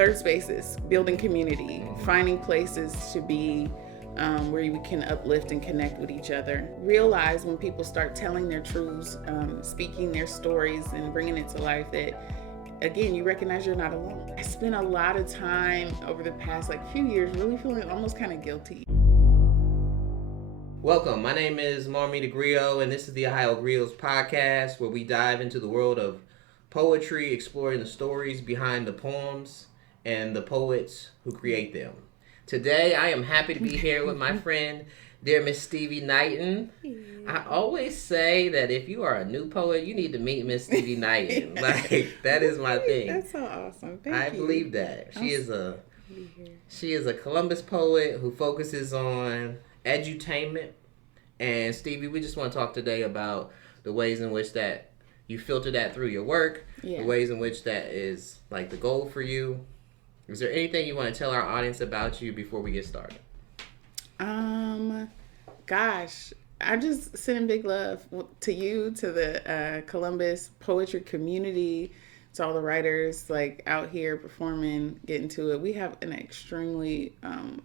third spaces, building community, finding places to be where we can uplift and connect with each other. Realize when people start telling their truths, speaking their stories and bringing it to life, that again, you recognize you're not alone. I spent a lot of time over the past few years really feeling almost kind of guilty. Welcome, my name is Marmi the Griot, and this is the Ohio Griots podcast, where we dive into the world of poetry, exploring the stories behind the poems and the poets who create them. Today, I am happy to be here with my friend, dear Miss Stevi Knighton. I always say that if you are a new poet, you need to meet Miss Stevi Knighton. That is my thing. That's so awesome. Thank you. I believe that. She is a Columbus poet who focuses on edutainment. And Stevie, we just want to talk today about the ways in which that you filter that through your work, the ways in which that is the goal for you. Is there anything you want to tell our audience about you before we get started? Gosh, I just sending big love to you, to the Columbus poetry community, to all the writers out here performing, getting to it. We have an extremely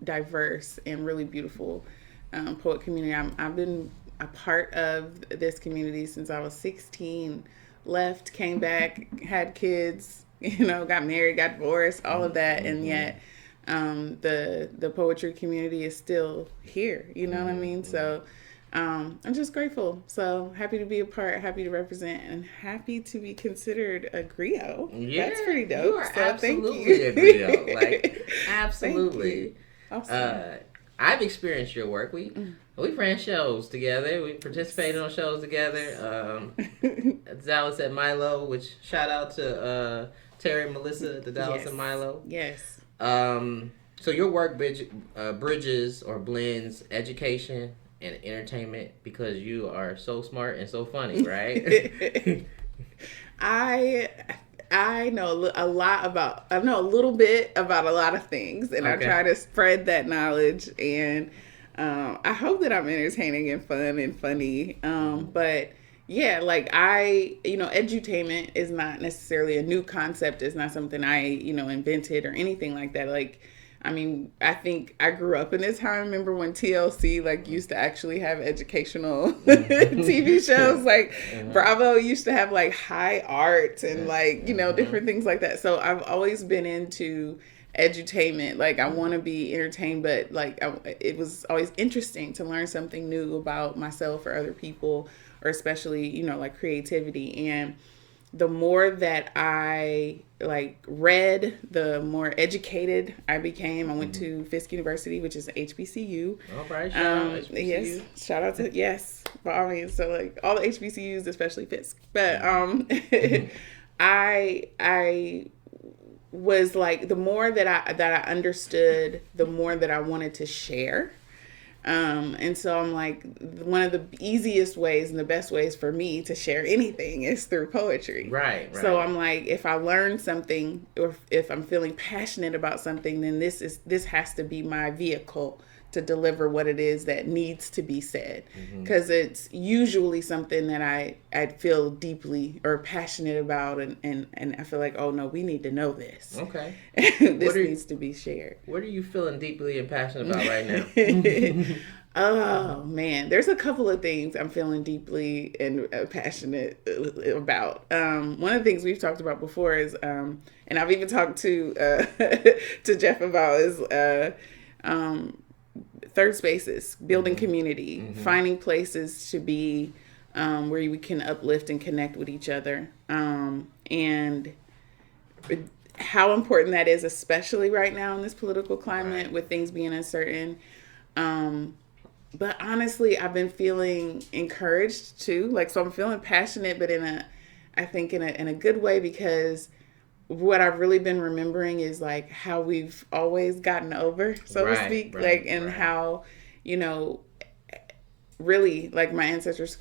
diverse and really beautiful poet community. I've been a part of this community since I was 16. Left, came back, had kids, got married, got divorced, all of that, and yet the poetry community is still here. You know what I mean? So I'm just grateful. So happy to be a part, happy to represent, and happy to be considered a griot. Yeah, that's pretty dope. You are so absolutely a griot. Absolutely. Awesome. I've experienced your work. We ran shows together. We participated on shows together. Dallas at Milo, which shout out to Terry and Melissa at the Dallas at Milo. Yes. So your work bridges or blends education and entertainment because you are so smart and so funny, right? I know I know a little bit about a lot of things, and I try to spread that knowledge, and I hope that I'm entertaining and fun and funny. But yeah, edutainment is not necessarily a new concept. It's not something I, invented or anything like that. I think I grew up in this time. I remember when TLC used to actually have educational TV shows. Bravo used to have high art and different things like that. So I've always been into edutainment. I want to be entertained, but it was always interesting to learn something new about myself or other people, or especially creativity. And the more that I read, the more educated I became. I went to Fisk University, which is HBCU. All right, shout out HBCU. Yes, shout out to by all means. So all the HBCUs, especially Fisk. But I was the more that I understood, the more that I wanted to share. And so I'm one of the easiest ways and the best ways for me to share anything is through poetry. Right. So I'm if I learn something, or if I'm feeling passionate about something, then this has to be my vehicle to deliver what it is that needs to be said. Because it's usually something that I feel deeply or passionate about, and I feel oh no, we need to know this. Okay. This needs to be shared. What are you feeling deeply and passionate about right now? Oh man, there's a couple of things I'm feeling deeply and passionate about. One of the things we've talked about before is, and I've even talked to Geoff about, is third spaces, building community, finding places to be where we can uplift and connect with each other, and how important that is, especially right now in this political climate with things being uncertain. But honestly, I've been feeling encouraged too. So I'm feeling passionate, but in a good way, because what I've really been remembering is how we've always gotten over, so to speak, how, really my ancestors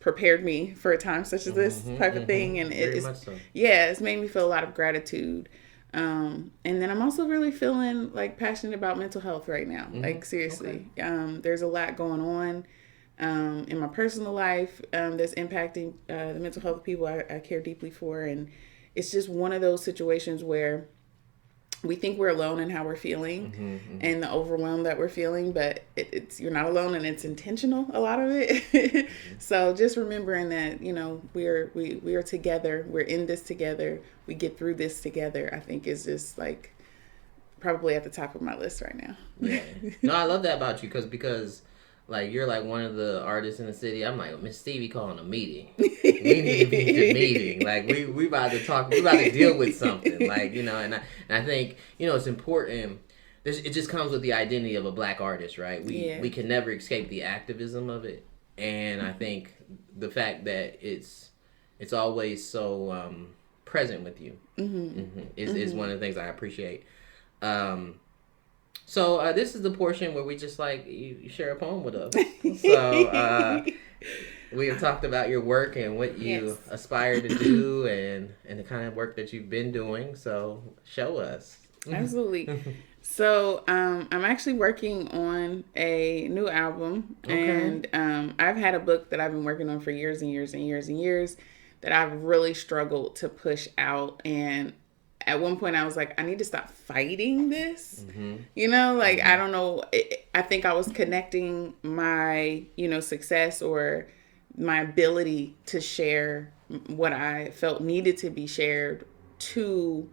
prepared me for a time such as this type of thing. And it's made me feel a lot of gratitude. And then I'm also really feeling passionate about mental health right now. Seriously, there's a lot going on in my personal life that's impacting the mental health of people I care deeply for. And it's just one of those situations where we think we're alone in how we're feeling and the overwhelm that we're feeling, but it's you're not alone, and it's intentional, a lot of it. So just remembering that, you know, we are together, we're in this together, we get through this together, I think is just like probably at the top of my list right now. Yeah. No, I love that about you because like you're like one of the artists in the city. I'm like, Miss Stevie calling a meeting. We need to be at the meeting. Like we about to talk. We about to deal with something. Like, you know, and I think, you know, it's important. It just comes with the identity of a Black artist, right? We can never escape the activism of it, and I think the fact that it's always so present with you is one of the things I appreciate. So this is the portion where we just like you share a poem with us. So we have talked about your work and what you aspire to do and the kind of work that you've been doing. So show us. Absolutely. So I'm actually working on a new album, and I've had a book that I've been working on for years and years and years and years that I've really struggled to push out. And at one point I was like, I need to stop fighting this. You know, like, I don't know. I think I was connecting my, you know, success or my ability to share what I felt needed to be shared to,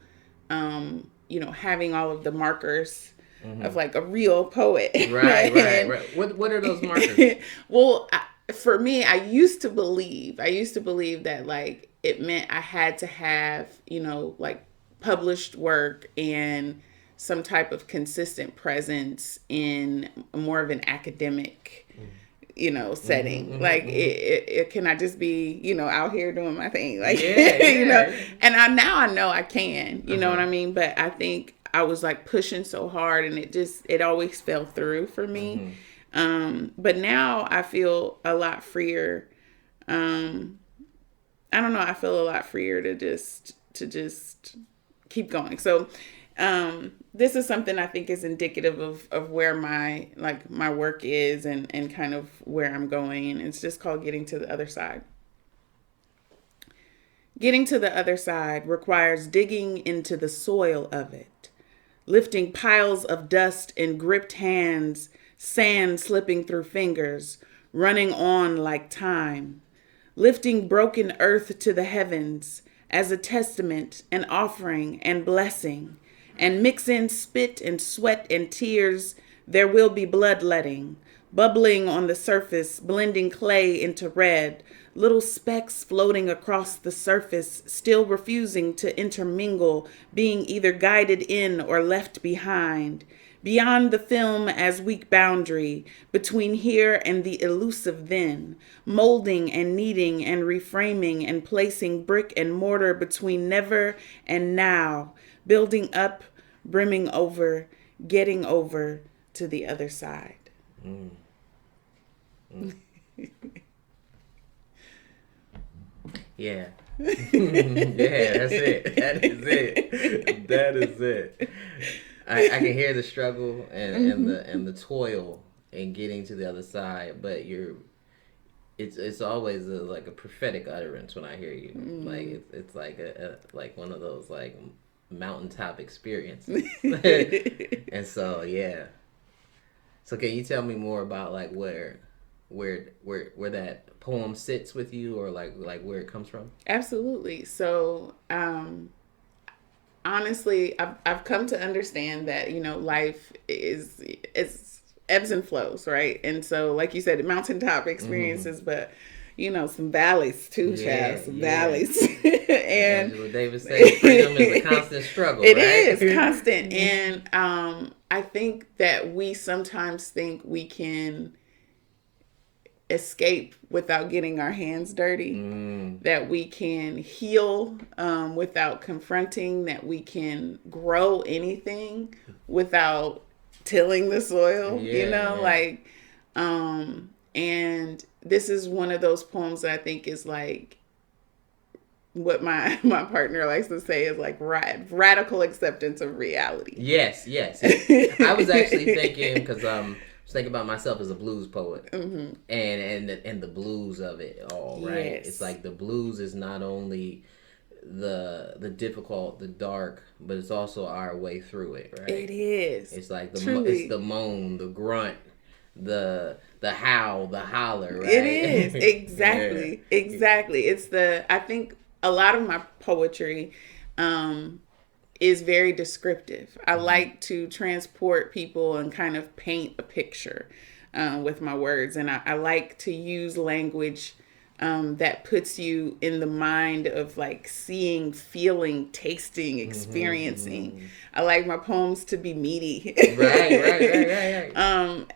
you know, having all of the markers of like a real poet. Right. What are those markers? Well, for me, I used to believe that like it meant I had to have, you know, like published work and some type of consistent presence in more of an academic, you know, setting. Like it can I just be, you know, out here doing my thing, like, you know, and now I know I can, you know what I mean? But I think I was like pushing so hard and it always fell through for me. But now I feel a lot freer. I don't know. I feel a lot freer to just keep going. So this is something I think is indicative of where my work is and kind of where I'm going. And it's just called Getting to the Other Side. Getting to the other side requires digging into the soil of it, lifting piles of dust in gripped hands, sand slipping through fingers, running on like time, lifting broken earth to the heavens, as a testament, an offering, and blessing, and mix in spit and sweat and tears, there will be bloodletting, bubbling on the surface, blending clay into red, little specks floating across the surface, still refusing to intermingle, being either guided in or left behind. Beyond the film as weak boundary, between here and the elusive then, molding and kneading and reframing and placing brick and mortar between never and now, building up, brimming over, getting over to the other side. Yeah. Yeah, that's it. That is it. I can hear the struggle and the toil in getting to the other side, but it's always like a prophetic utterance when I hear you. Like it's like a like one of those like mountaintop experiences. And so yeah. So can you tell me more about like where that poem sits with you, or like where it comes from? Absolutely. So honestly, I've come to understand that, you know, life is ebbs and flows, right? And so, like you said, mountaintop experiences, but you know, some valleys too, child. Some valleys. And Angela Davis said, freedom is a constant struggle. It right? is constant, and I think that we sometimes think we can escape without getting our hands dirty, that we can heal without confronting, that we can grow anything without tilling the soil, like, and this is one of those poems that I think is like what my partner likes to say is like radical acceptance of reality. Yes. I was actually thinking, because thinking about myself as a blues poet, and the blues of it all, right? Yes. It's like the blues is not only the difficult, the dark, but it's also our way through it, right? It is. It's like Truly. it's the moan, the grunt, the howl, the holler, right? It is. Exactly. Yeah. Exactly. I think a lot of my poetry is very descriptive. I like to transport people and kind of paint a picture with my words. And I like to use language that puts you in the mind of like seeing, feeling, tasting, experiencing. I like my poems to be meaty. Right.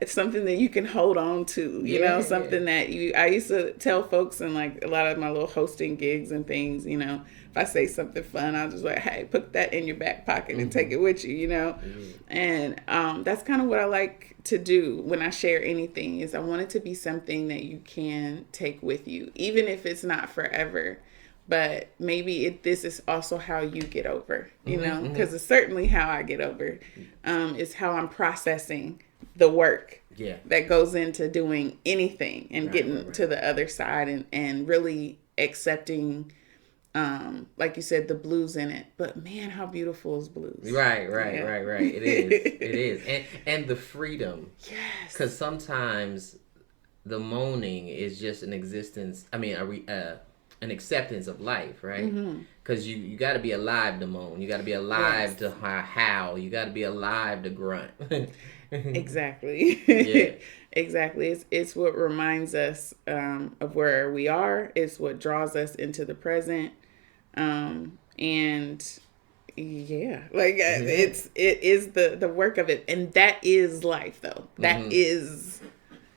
It's something that you can hold on to, you know, something that I used to tell folks in like a lot of my little hosting gigs and things, you know, if I say something fun, I'll just like, hey, put that in your back pocket and take it with you, you know? And that's kind of what I like to do when I share anything is I want it to be something that you can take with you, even if it's not forever. But maybe this is also how you get over, you know, because it's certainly how I get over. Is how I'm processing the work that goes into doing anything and getting to the other side and really accepting, like you said, the blues in it. But man, how beautiful is blues? Right. It is. And the freedom. Yes. Because sometimes the moaning is just an existence. I mean, an acceptance of life, right? Because you got to be alive to moan. You got to be alive to howl. You got to be alive to grunt. Exactly. Exactly. It's what reminds us of where we are. It's what draws us into the present. And it is the work of it. And that is life, though. That is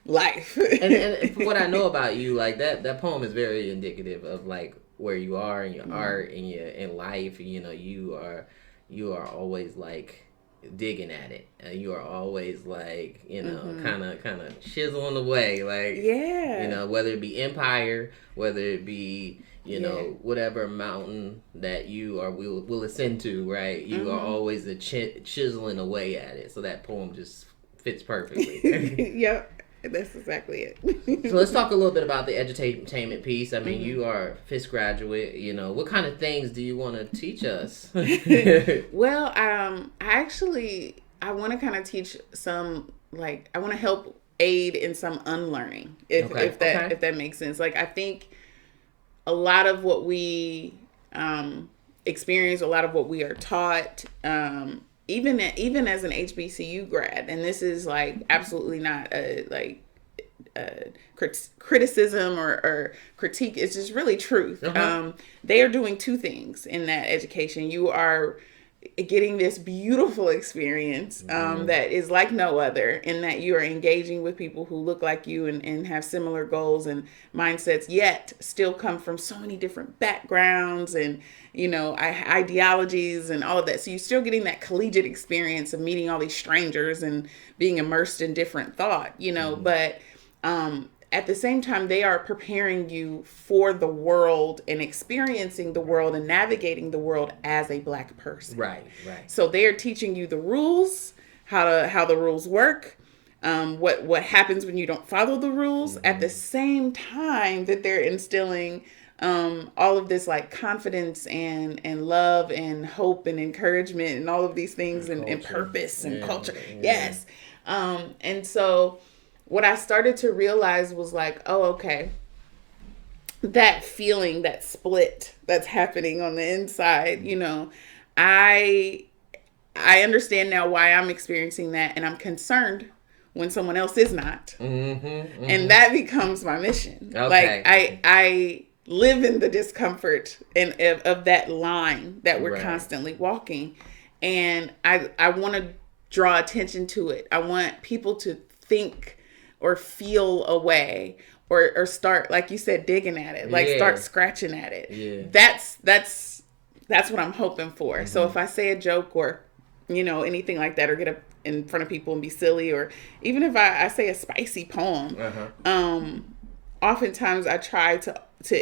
life. and from what I know about you, like that poem is very indicative of like where you are in your art and in life. You know, you are always like digging at it, and you are always like, you know, kind of chiseling away, like, you know, whether it be empire, whether it be, you know, whatever mountain that you will ascend to, right? You are always chiseling away at it. So that poem just fits perfectly. Yep. That's exactly it. So let's talk a little bit about the edutainment piece. I mean, you are a Fisk graduate. You know, what kind of things do you want to teach us? Well, I want to kind of teach some, like, I want to help aid in some unlearning, if that makes sense. Like, I think a lot of what we experience, a lot of what we are taught, even as an HBCU grad, and this is like absolutely not a criticism or critique. It's just really truth. They are doing two things in that education. You are getting this beautiful experience that is like no other, in that you are engaging with people who look like you and have similar goals and mindsets, yet still come from so many different backgrounds and, you know, ideologies and all of that. So you're still getting that collegiate experience of meeting all these strangers and being immersed in different thought, you know, but at the same time, they are preparing you for the world and experiencing the world and navigating the world as a Black person. Right. So they are teaching you the rules, how the rules work, what happens when you don't follow the rules, at the same time that they're instilling all of this like confidence and love and hope and encouragement and all of these things and purpose and culture. Yes. And so what I started to realize was like, oh, okay, that feeling, that split that's happening on the inside, you know, I understand now why I'm experiencing that, and I'm concerned when someone else is not. And that becomes my mission. Okay. Like I live in the discomfort of that line that we're constantly walking, and I want to draw attention to it. I want people to think or feel a way or start, like you said, digging at it, like start scratching at it. That's what I'm hoping for. So if I say a joke or, you know, anything like that, or get up in front of people and be silly, or even if I say a spicy poem, oftentimes I try to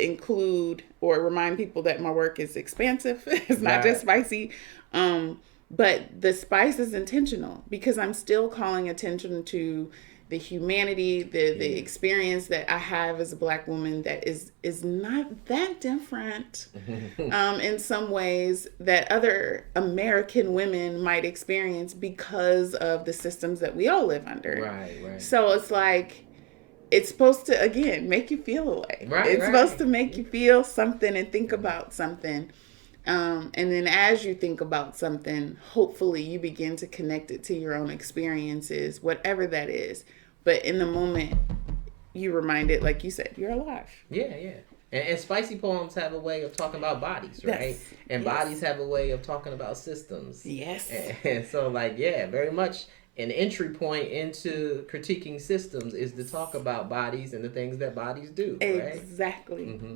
include or remind people that my work is expansive. It's not just spicy. But the spice is intentional, because I'm still calling attention to the humanity, the experience that I have as a Black woman that is not that different in some ways that other American women might experience because of the systems that we all live under. Right. So it's like, it's supposed to, again, make you feel a way. It's supposed to make you feel something and think about something. And then as you think about something, hopefully you begin to connect it to your own experiences, whatever that is. But in the moment, you reminded, like you said, you're alive. Yeah. And spicy poems have a way of talking about bodies, right? Yes. And bodies have a way of talking about systems. Yes. And so, like, yeah, very much an entry point into critiquing systems is to talk about bodies and the things that bodies do, right?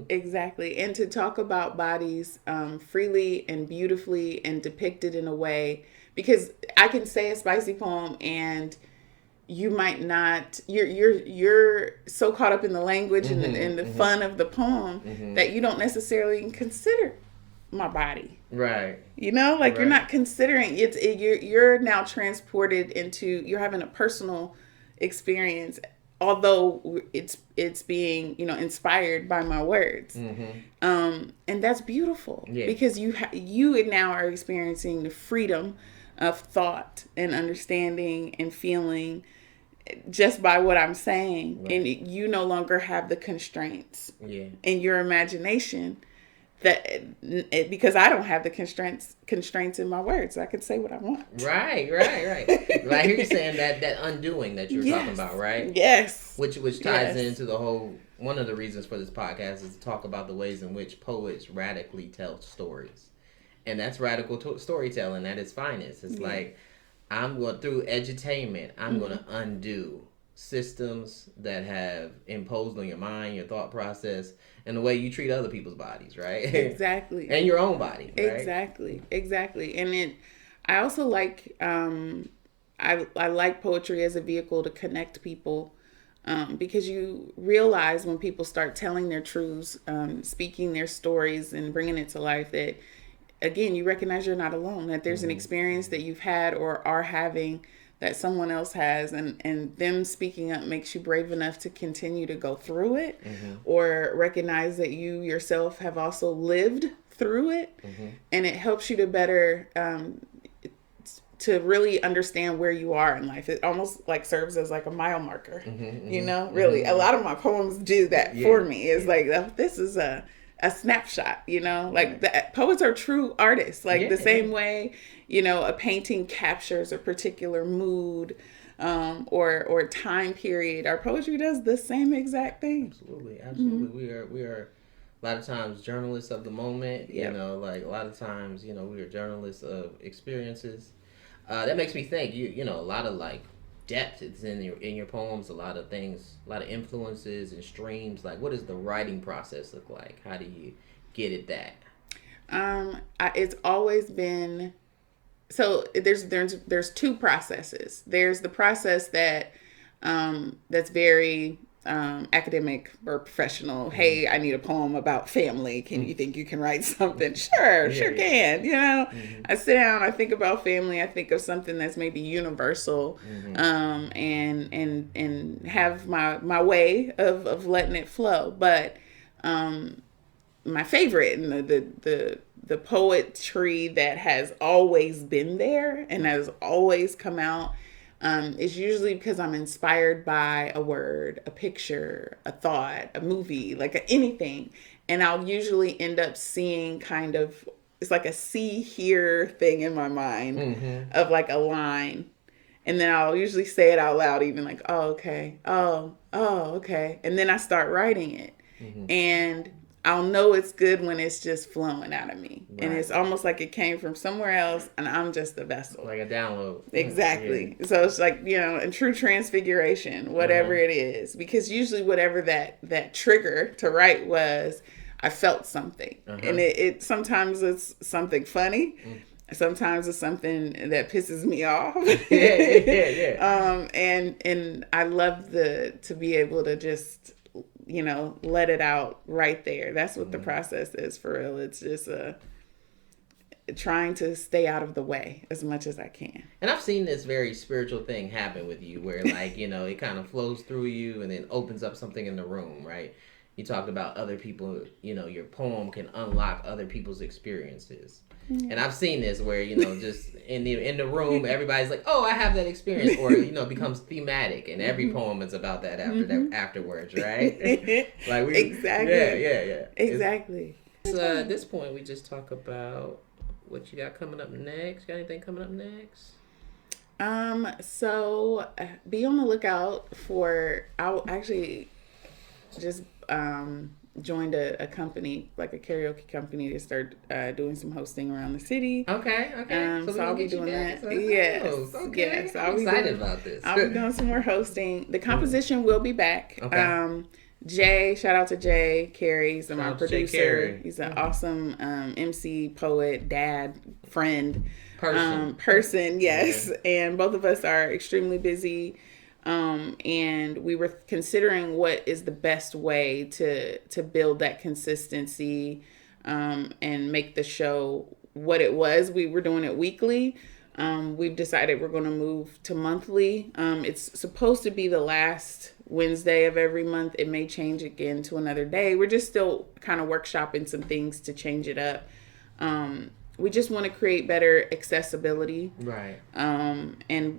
Exactly. And to talk about bodies freely and beautifully and depicted in a way, because I can say a spicy poem and you might not, you're so caught up in the language and the fun of the poem that you don't necessarily consider my body. Right. You know, like you're not considering you're now transported into, you're having a personal experience, although it's being, you know, inspired by my words. And that's beautiful because you now are experiencing the freedom of thought and understanding and feeling just by what I'm saying. And you no longer have the constraints in your imagination because I don't have the constraints in my words. I can say what I want. Right. Well, I hear you saying that undoing that you're talking about, right? Yes. Which ties into the whole, one of the reasons for this podcast is to talk about the ways in which poets radically tell stories. And that's radical storytelling at its finest. It's like, I'm going through edutainment, I'm going to undo systems that have imposed on your mind, your thought process, and the way you treat other people's bodies, right? Exactly. And your own body, right? Exactly. And I also like, I like poetry as a vehicle to connect people, because you realize when people start telling their truths, speaking their stories and bringing it to life, that, again, you recognize you're not alone, that there's an experience that you've had or are having that someone else has, and them speaking up makes you brave enough to continue to go through it, or recognize that you yourself have also lived through it, and it helps you to better to really understand where you are in life. It almost like serves as like a mile marker, you know, really. A lot of my poems do that for me. It's like, oh, this is a snapshot, you know, like poets are true artists, like the same way, you know, a painting captures a particular mood, or time period. Our poetry does the same exact thing. Absolutely. We are a lot of times journalists of the moment, you know, like a lot of times, you know, we are journalists of experiences. That makes me think, you know, a lot of like depth is in your poems, a lot of things, a lot of influences and streams. Like, what does the writing process look like? How do you get at that? It's always been, so there's two processes. There's the process that that's very academic or professional. Hey, I need a poem about family. Can you think you can write something? Sure can. You know, I sit down, I think about family, I think of something that's maybe universal, and have my way of letting it flow. But my favorite and the poetry that has always been there and has always come out is usually because I'm inspired by a word, a picture, a thought, a movie, like anything. And I'll usually end up seeing kind of, it's like a see, hear thing in my mind of like a line. And then I'll usually say it out loud, even like, oh, okay. Oh, okay. And then I start writing it. And I'll know it's good when it's just flowing out of me. And it's almost like it came from somewhere else and I'm just the vessel. Like a download. Exactly. So it's like, you know, in true transfiguration, whatever it is. Because usually whatever that trigger to write was, I felt something. And it sometimes it's something funny. Sometimes it's something that pisses me off. And I love to be able to just, you know, let it out right there. That's what the process is for real. It's just trying to stay out of the way as much as I can. And I've seen this very spiritual thing happen with you where, like, you know, it kind of flows through you and then opens up something in the room, right? You talked about other people, you know, your poem can unlock other people's experiences. And I've seen this where, you know, just in the room, everybody's like, oh, I have that experience. Or, you know, it becomes thematic. And every poem is about that afterwards, right? Exactly. Yeah. Exactly. At this point, we just talk about what you got coming up next. Got anything coming up next? So be on the lookout for, I'll actually just joined a company, like a karaoke company, to start doing some hosting around the city. Okay. So I'll be doing that. Yes. So I'm excited about this. I'll be doing some more hosting. The composition will be back. Okay. Jay, shout out to Jay Carey. He's my producer. He's an awesome MC, poet, dad, friend, person. Yes, and both of us are extremely busy. And we were considering what is the best way to build that consistency, and make the show what it was. We were doing it weekly. We've decided we're going to move to monthly. It's supposed to be the last Wednesday of every month. It may change again to another day. We're just still kind of workshopping some things to change it up. We just want to create better accessibility. Right. And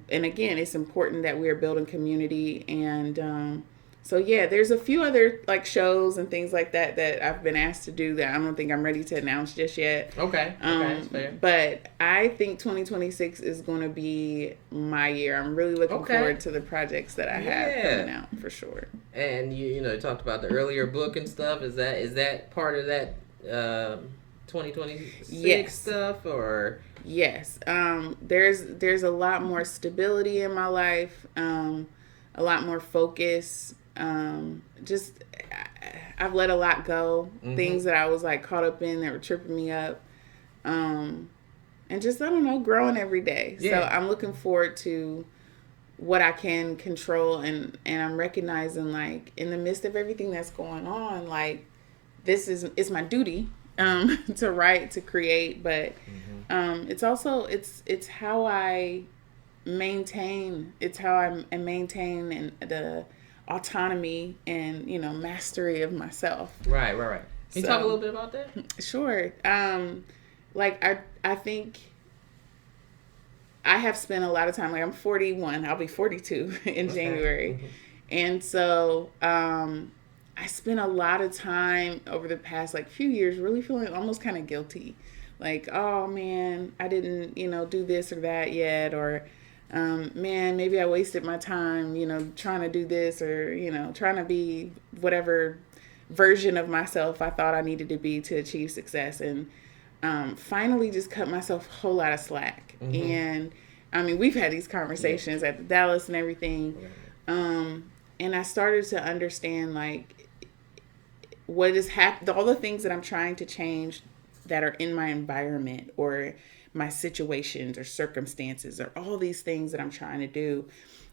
again, it's important that we're building community. And so, yeah, there's a few other like shows and things like that I've been asked to do that I don't think I'm ready to announce just yet. Okay. That's fair. But I think 2026 is going to be my year. I'm really looking forward to the projects that I have coming out for sure. And you know, you talked about the earlier book and stuff. Is that part of that 2026 stuff, or? Yes. There's a lot more stability in my life, a lot more focus. I've let a lot go. Things that I was like caught up in that were tripping me up. And just, I don't know, growing every day. Yeah. So I'm looking forward to what I can control, and I'm recognizing, like, in the midst of everything that's going on, like, it's my duty to write, to create, but it's also it's how I maintain and the autonomy and, you know, mastery of myself. Right. Can you talk a little bit about that? Sure. Like I think I have spent a lot of time, like, I'm 41, I'll be 42 in January. And so I spent a lot of time over the past like few years really feeling almost kind of guilty. Like, oh man, I didn't, you know, do this or that yet, or man, maybe I wasted my time, you know, trying to do this, or, you know, trying to be whatever version of myself I thought I needed to be to achieve success. And finally just cut myself a whole lot of slack. And I mean, we've had these conversations at the Dallas and everything. And I started to understand, like, what is all the things that I'm trying to change that are in my environment or my situations or circumstances, or all these things that I'm trying to do,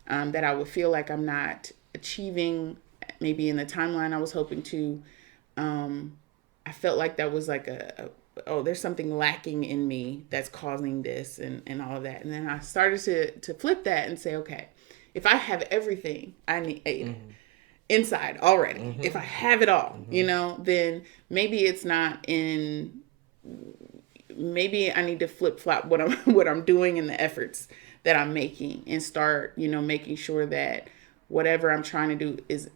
that I would feel like I'm not achieving maybe in the timeline I was hoping to. I felt like that was like there's something lacking in me that's causing this and all of that. And then I started to flip that and say, okay, if I have everything I need inside already, if I have it all, you know, then maybe it's not in, maybe I need to flip flop what I'm doing and the efforts that I'm making, and start, you know, making sure that whatever I'm trying to do is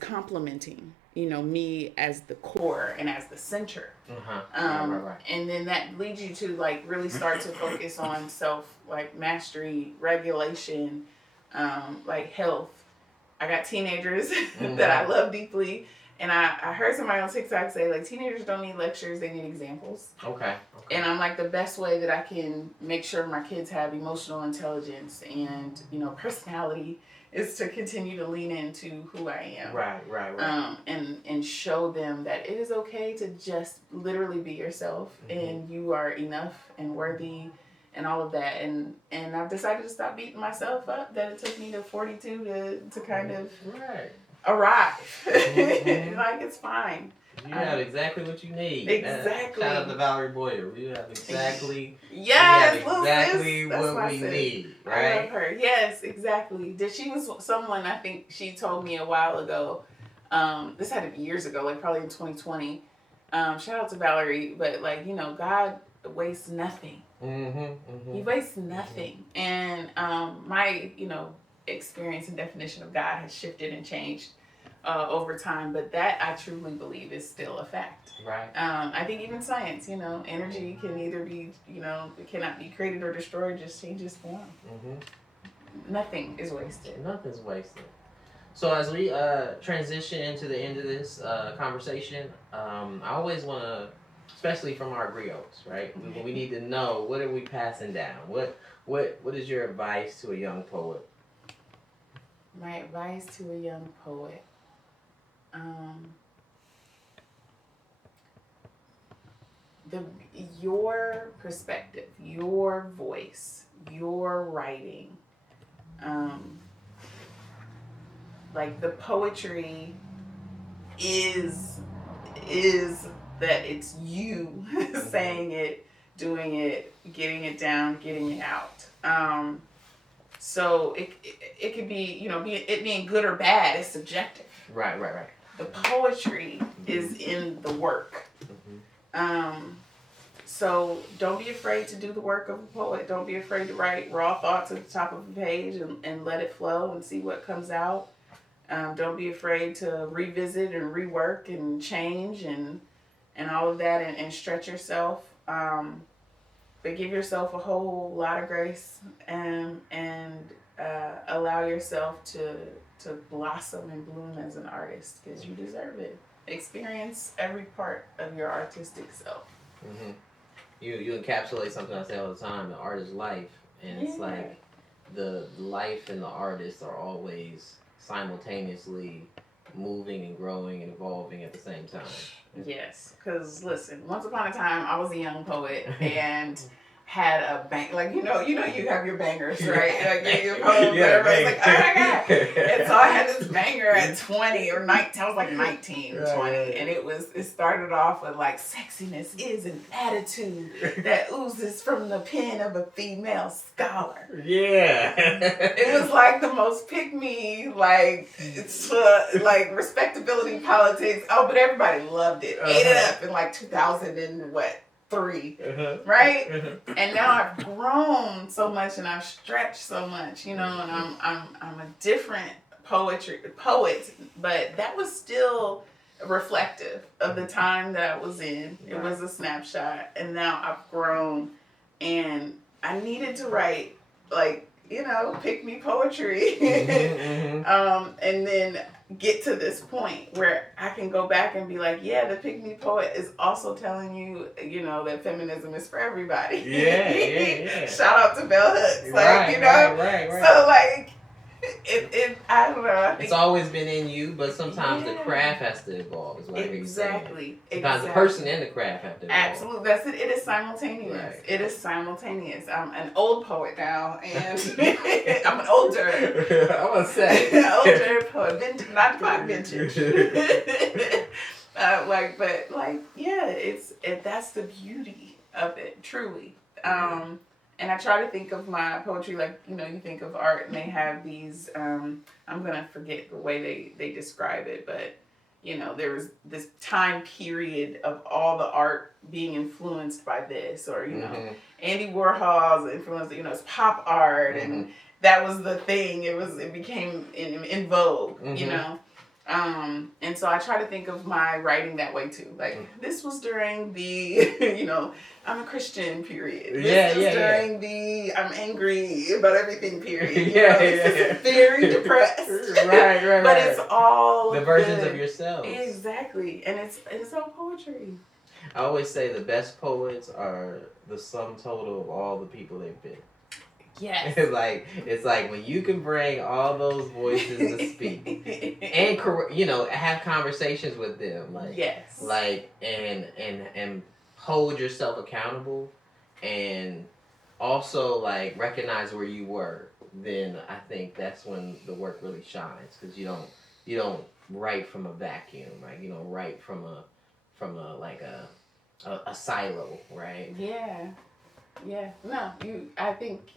complementing, you know, me as the core and as the center. Right. And then that leads you to, like, really start to focus on self, like, mastery, regulation, like health. I got teenagers that I love deeply. And I heard somebody on TikTok say, like, teenagers don't need lectures, they need examples. Okay. And I'm like, the best way that I can make sure my kids have emotional intelligence and, you know, personality is to continue to lean into who I am. Right. And show them that it is okay to just literally be yourself, and you are enough and worthy and all of that. And I've decided to stop beating myself up that it took me to 42 to kind of arrive. Like, it's fine. You have exactly what you need. Exactly. Shout out to Valerie Boyer. We have exactly. Yes, exactly what we need. Right. I love her. Yes, exactly. She was someone, I think she told me a while ago. This had to be years ago, like probably in 2020. Shout out to Valerie, but like, you know, God wastes nothing. He wastes nothing. And my, you know, experience and definition of God has shifted and changed over time, but that I truly believe is still a fact. Right. I think even science, you know, energy can either be, you know, it cannot be created or destroyed, just changes form. Nothing is wasted. Nothing's wasted. So as we transition into the end of this conversation, I always want to, especially from our griots, right? We need to know, what are we passing down? What is your advice to a young poet? My advice to a young poet. Your perspective, your voice, your writing, like the poetry is that it's you saying it, doing it, getting it down, getting it out. So it could be, you know, it being good or bad is subjective. Right. The poetry is in the work. So don't be afraid to do the work of a poet. Don't be afraid to write raw thoughts at the top of a page and let it flow and see what comes out. Don't be afraid to revisit and rework and change and all of that and stretch yourself. But give yourself a whole lot of grace and allow yourself to blossom and bloom as an artist, because you deserve it. Experience every part of your artistic self. You encapsulate something I say all the time: the art is life, and it's like the life and the artist are always simultaneously moving and growing and evolving at the same time. Yes, because listen, once upon a time I was a young poet and had a bang, like you have your bangers, right? Like your poems, everybody's like, oh my god! And so I had this banger at 20 or 19. I was like 19, 20, and it started off with like, sexiness is an attitude that oozes from the pen of a female scholar. Yeah, it was like the most pick me, like it's like respectability politics. Oh, but everybody loved it, ate it up in like 2003, right? And now I've grown so much and I've stretched so much, you know, and I'm a different poet, but that was still reflective of the time that I was in. It was a snapshot, and now I've grown, and I needed to write, like, you know, pick me poetry, and then get to this point where I can go back and be like, yeah, the pick me poet is also telling you, you know, that feminism is for everybody. Yeah. Shout out to Bell Hooks, like, you know, right. So like, it I don't know. It's always been in you, but sometimes the craft has to evolve. Is what exactly. Sometimes the person and the craft have to evolve. Absolutely, that's it. It is simultaneous. Right. It is simultaneous. I'm an old poet now, and I'm an older. I want to say older poet, not quite vintage. That's the beauty of it, truly. And I try to think of my poetry like, you know, you think of art and they have these, I'm going to forget the way they describe it, but, you know, there was this time period of all the art being influenced by this, or, you know, Andy Warhol's influence, you know, it's pop art, and that was the thing. It became in vogue, you know. And so I try to think of my writing that way too. Like, this was during the, you know, I'm a Christian period. This is during the I'm angry about everything period. This is very depressed. right. But it's all the versions of yourselves. Exactly. And it's all poetry. I always say the best poets are the sum total of all the people they've been. Yes. It's like when you can bring all those voices to speak and, you know, have conversations with them, like, yes, like and hold yourself accountable, and also like recognize where you were, then I think that's when the work really shines, because you don't write from a vacuum, right? You don't write from from a silo, right? Yeah. No, I think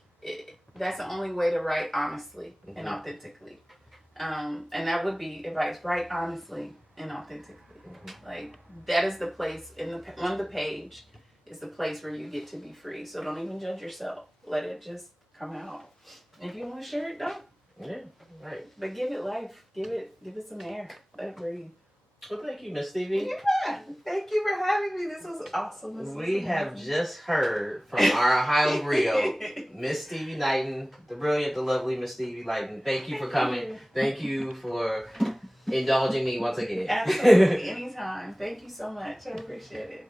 that's the only way to write honestly and authentically. And that would be advice: write honestly and authentically. Like that is the place on the page is the place where you get to be free. So don't even judge yourself. Let it just come out. And if you want to share it, don't. Yeah, right. But give it life. Give it some air. Let it breathe. Well, thank you, Miss Stevi. Yeah, thank you for having me. This was awesome. We have just heard from our Ohio Griot, Miss Stevi Knighton, the brilliant, the lovely Miss Stevi Knighton. Thank you for coming. Thank you for indulging me once again. Absolutely. Anytime. Thank you so much. I appreciate it.